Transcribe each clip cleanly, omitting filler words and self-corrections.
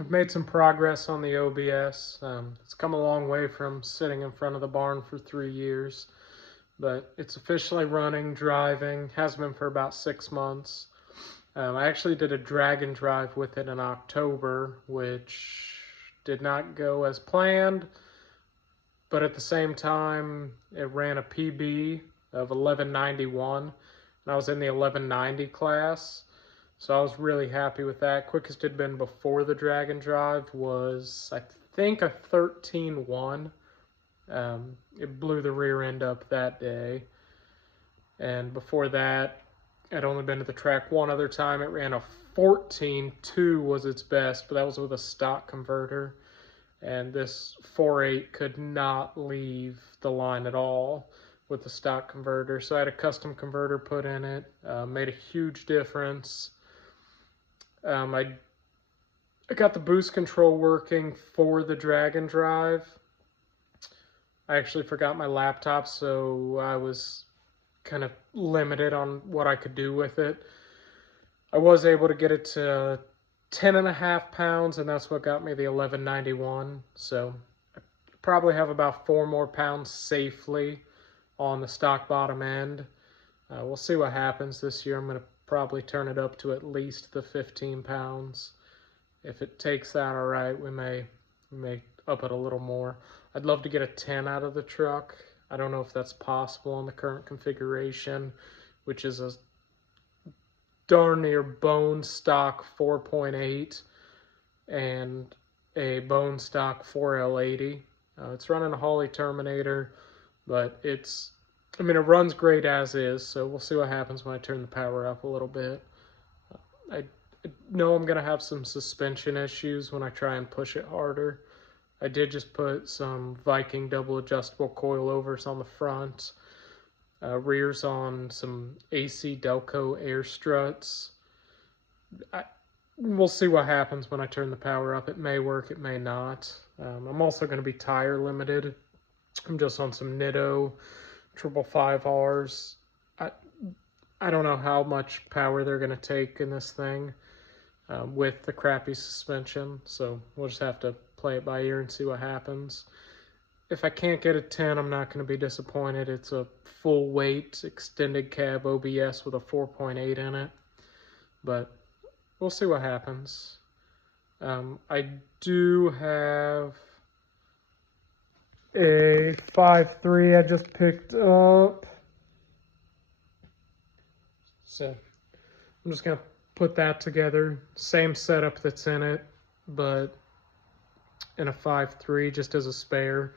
I've made some progress on the OBS. It's come a long way from sitting in front of the barn for 3 years, but it's officially running, driving, has been for about 6 months. I actually did a drag and drive with it in October, which did not go as planned, but at the same time, it ran a PB of 1191, and I was in the 1190 class. So I was really happy with that. Quickest it had been before the drag and drive was, I think, a 13.1. It blew the rear end up that day. And before that, I'd only been to the track one other time. It ran a 14.2 was its best, but that was with a stock converter. And this 4.8 could not leave the line at all with the stock converter. So I had a custom converter put in it. Made a huge difference. I got the boost control working for the drag and drive. I actually forgot my laptop, so I was kind of limited on what I could do with it. I was able to get it to 10.5 pounds, and that's what got me the 1191. So I probably have about 4 more pounds safely on the stock bottom end. We'll see what happens this year. I'm going to probably turn it up to at least the 15 pounds. If it takes that all right, we may up it a little more. I'd love to get a 10 out of the truck. I don't know if that's possible in the current configuration, which is a darn near bone stock 4.8 and a bone stock 4L80. It's running a Holley Terminator, but it runs great as is, so we'll see what happens when I turn the power up a little bit. I know I'm going to have some suspension issues when I try and push it harder. I did just put some Viking double adjustable coilovers on the front, rears on some AC Delco air struts. We'll see what happens when I turn the power up. It may work, it may not. I'm also going to be tire limited. I'm just on some Nitto 555Rs. I don't know how much power they're going to take in this thing with the crappy suspension, so we'll just have to play it by ear and see what happens. If I can't get a 10, I'm not going to be disappointed. It's a full weight extended cab OBS with a 4.8 in it, but we'll see what happens. I do have a 5.3 I just picked up. So I'm just going to put that together. Same setup that's in it, but in a 5.3 just as a spare,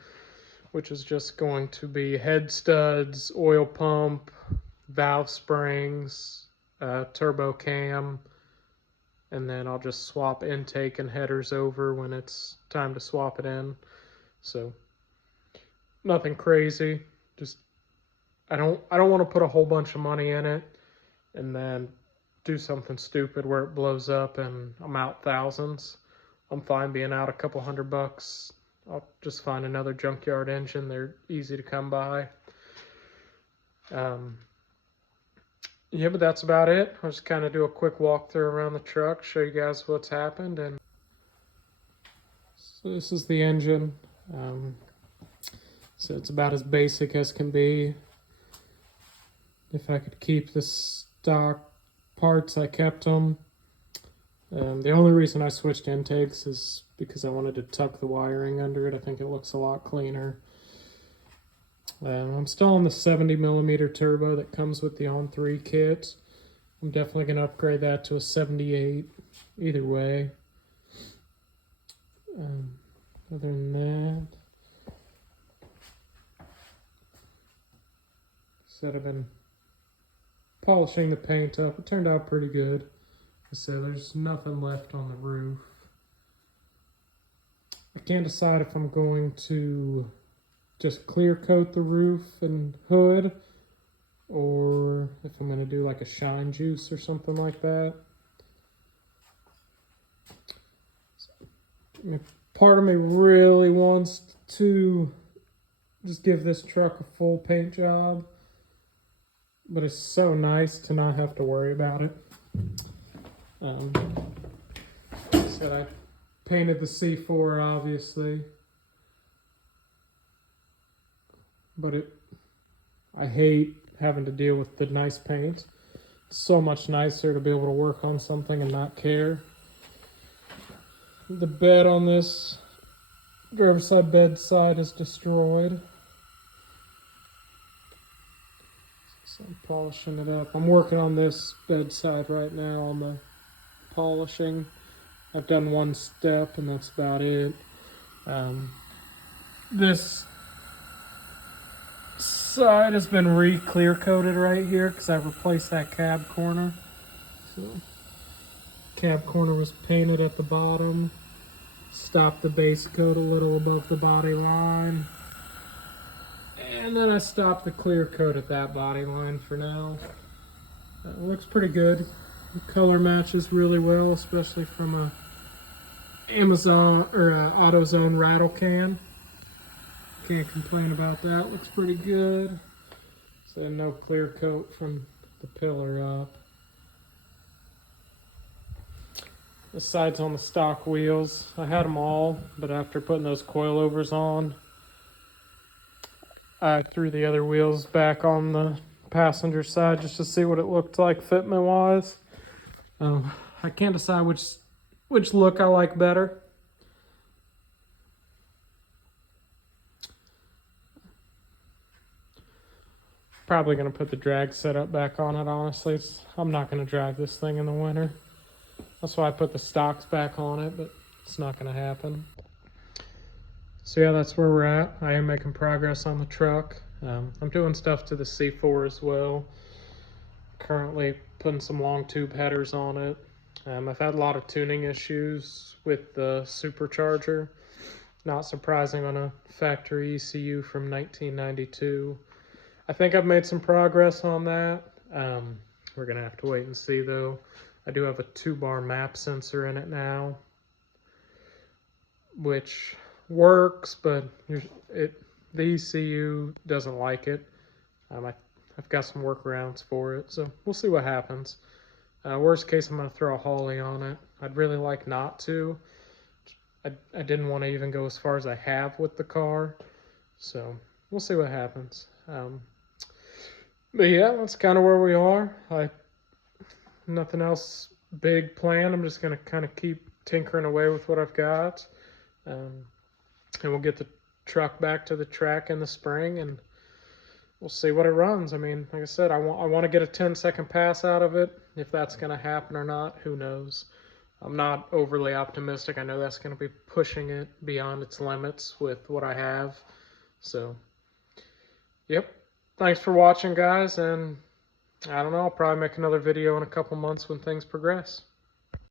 which is just going to be head studs, oil pump, valve springs, turbo cam, and then I'll just swap intake and headers over when it's time to swap it in. So nothing crazy. Just I don't want to put a whole bunch of money in it and then do something stupid where it blows up and I'm out thousands. I'm fine being out a couple $100. I'll just find another junkyard engine. They're easy to come by. Yeah, but that's about it. I'll just kind of do a quick walkthrough around the truck, show you guys what's happened. And so this is the engine. So it's about as basic as can be. If I could keep the stock parts, I kept them. The only reason I switched intakes is because I wanted to tuck the wiring under it. I think it looks a lot cleaner. I'm still on the 70mm turbo that comes with the On3 kit. I'm definitely going to upgrade that to a 78 either way. Other than that, instead I've been polishing the paint up. It turned out pretty good. So there's nothing left on the roof. I can't decide if I'm going to just clear coat the roof and hood, or if I'm going to do like a shine juice or something like that. Part of me really wants to just give this truck a full paint job, but it's so nice to not have to worry about it. So I painted the C4 obviously, but I hate having to deal with the nice paint. It's so much nicer to be able to work on something and not care. The bed on this driver's side bedside is destroyed. So I'm polishing it up. I'm working on this bedside right now on the polishing. I've done one step and that's about it. This side has been re-clear coated right here because I replaced that cab corner. So, cab corner was painted at the bottom. Stopped the base coat a little above the body line. And then I stopped the clear coat at that body line for now. It looks pretty good. The color matches really well, especially from a Amazon or a AutoZone rattle can. Can't complain about that. Looks pretty good. So no clear coat from the pillar up. The side's on the stock wheels. I had them all, but after putting those coilovers on, I threw the other wheels back on the passenger side just to see what it looked like fitment wise. I can't decide which look I like better. Probably going to put the drag setup back on it, honestly. I'm not going to drive this thing in the winter. That's why I put the stocks back on it, but it's not going to happen. So yeah, that's where we're at. I am making progress on the truck. I'm doing stuff to the C4 as well. Currently putting some long tube headers on it. I've had a lot of tuning issues with the supercharger. Not surprising on a factory ECU from 1992. I think I've made some progress on that. We're going to have to wait and see though. I do have a 2-bar map sensor in it now, which works, but the ECU doesn't like it. I've got some workarounds for it, so we'll see what happens. Worst case, I'm going to throw a Holly on it. I'd really like not to. I didn't want to even go as far as I have with the car, so we'll see what happens. But yeah, that's kind of where we are. Nothing else big planned. I'm just going to kind of keep tinkering away with what I've got. And we'll get the truck back to the track in the spring and we'll see what it runs. I mean, like I said, I want to get a 10-second pass out of it. If that's going to happen or not, who knows? I'm not overly optimistic. I know that's going to be pushing it beyond its limits with what I have. So, yep. Thanks for watching, guys, and I don't know, I'll probably make another video in a couple months when things progress.